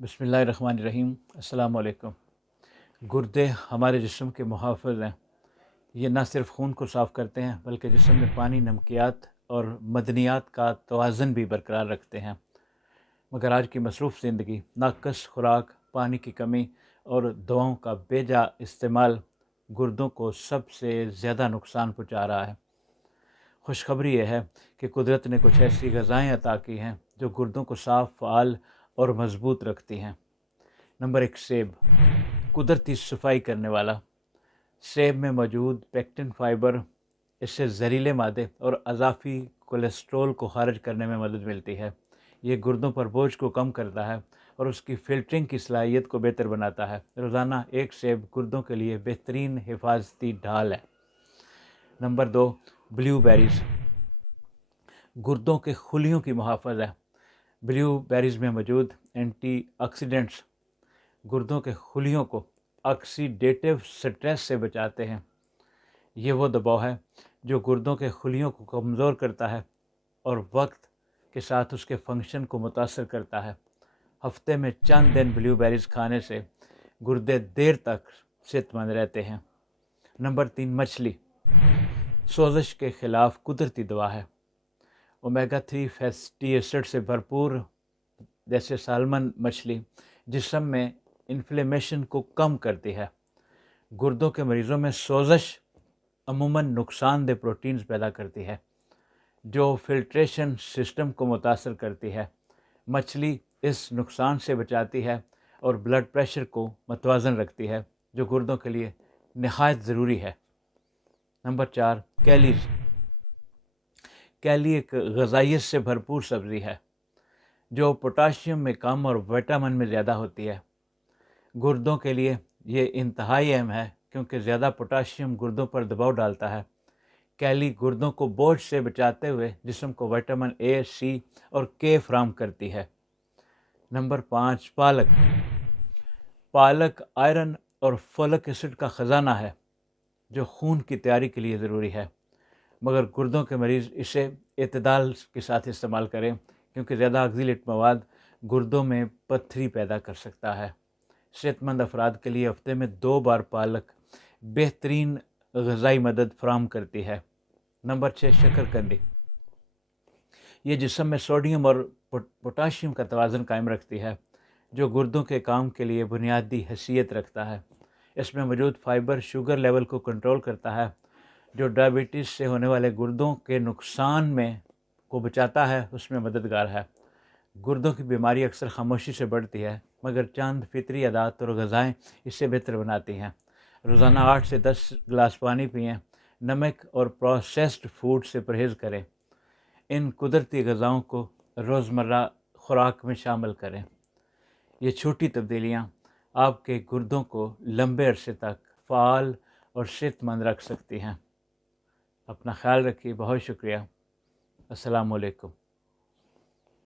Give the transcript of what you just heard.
बिस्मिल्लाहिर्रहमानिर्रहीम। अस्सलाम वालेकुम। गुर्दे हमारे जिस्म के मुहाफ़िज़ हैं। ये न सिर्फ़ खून को साफ़ करते हैं बल्कि जिस्म में पानी, नमकियात और मदनियात का तवाज़ुन भी बरकरार रखते हैं। मगर आज की मसरूफ़ ज़िंदगी, नाक़स खुराक, पानी की कमी और दवाओं का बेजा इस्तेमाल गुर्दों को सबसे ज़्यादा नुकसान पहुँचा रहा है। खुशखबरी यह है कि कुदरत ने कुछ ऐसी ग़िज़ाएँ अता की हैं जो गुर्दों को साफ़, फ़आल और मज़बूत रखती हैं। नंबर 1, सेब। कुदरती सफाई करने वाला। सेब में मौजूद पेक्टिन फाइबर इससे जहरीले मादे और अज़ाफ़ी कोलेस्ट्रॉल को खारिज करने में मदद मिलती है। ये गुर्दों पर बोझ को कम करता है और उसकी फ़िल्टरिंग की सलाहियत को बेहतर बनाता है। रोज़ाना एक सेब गुर्दों के लिए बेहतरीन हिफाजती ढाल है। Number 2, blueberries. गुर्दों के खुलियों की मुहाफ़िज़ है। ब्लूबेरीज़ में मौजूद एंटीऑक्सीडेंट्स गुर्दों के खुलियों को ऑक्सीडेटिव स्ट्रेस से बचाते हैं। ये वो दबाव है जो गुर्दों के खुलियों को कमज़ोर करता है और वक्त के साथ उसके फंक्शन को मुतासर करता है। हफ्ते में चंद दिन ब्लूबेरीज़ खाने से गुर्दे देर तक सेहतमंद रहते हैं। नंबर 3, मछली। सोजिश के ख़िलाफ़ कुदरती दवा है। ओमेगा 3 फैटी एसिड से भरपूर जैसे सालमन मछली जिस्म में इन्फ्लेमेशन को कम करती है। गुर्दों के मरीज़ों में सोजिश अमूमन नुकसानदेह प्रोटीन्स पैदा करती है जो फ़िल्ट्रेशन सिस्टम को मुतासर करती है। मछली इस नुकसान से बचाती है और ब्लड प्रेशर को मतवाज़न रखती है जो गुर्दों के लिए निहायत ज़रूरी है। नंबर 4, कैलीज़। कैली एक ग़िज़ाइयत से भरपूर सब्ज़ी है जो पोटाशियम में कम और विटामिन में ज़्यादा होती है। गुर्दों के लिए ये इंतहाई अहम है क्योंकि ज़्यादा पोटाशियम गुर्दों पर दबाव डालता है। कैली गुर्दों को बोझ से बचाते हुए जिस्म को विटामिन ए, सी और के फराहम करती है। नंबर 5, पालक। पालक आयरन और फोलिक एसिड का ख़जाना है जो खून की तैयारी के लिए ज़रूरी है, मगर गुर्दों के मरीज़ इसे एतदाल के साथ इस्तेमाल करें क्योंकि ज़्यादा ऑक्ज़ीलेट मवाद गुर्दों में पत्थरी पैदा कर सकता है। सेहतमंद अफराद के लिए हफ्ते में 2 बार पालक बेहतरीन ग़िज़ाई मदद फराहम करती है। नंबर 6, शकरकंदी। ये जिस्म में सोडियम और पोटाशियम का तवाज़ुन कायम रखती है जो गुर्दों के काम के लिए बुनियादी हैसियत रखता है। इसमें मौजूद फाइबर शुगर लेवल को कंट्रोल करता है जो डायबिटीज़ से होने वाले गुर्दों के नुकसान में को बचाता है, उसमें मददगार है। गुर्दों की बीमारी अक्सर खामोशी से बढ़ती है मगर चंद फितरी आदात और ग़िज़ाएँ इससे बेहतर बनाती हैं। रोज़ाना 8 से 10 गिलास पानी पिएँ। नमक और प्रोसेस्ड फूड से परहेज़ करें। इन कुदरती ग़िज़ाओं को रोज़मर्रा खुराक में शामिल करें। ये छोटी तब्दीलियाँ आपके गुर्दों को लंबे अरसे तक फ़आल और सेहतमंद रख सकती हैं। अपना ख्याल रखिए। बहुत शुक्रिया। अस्सलामु अलैकुम।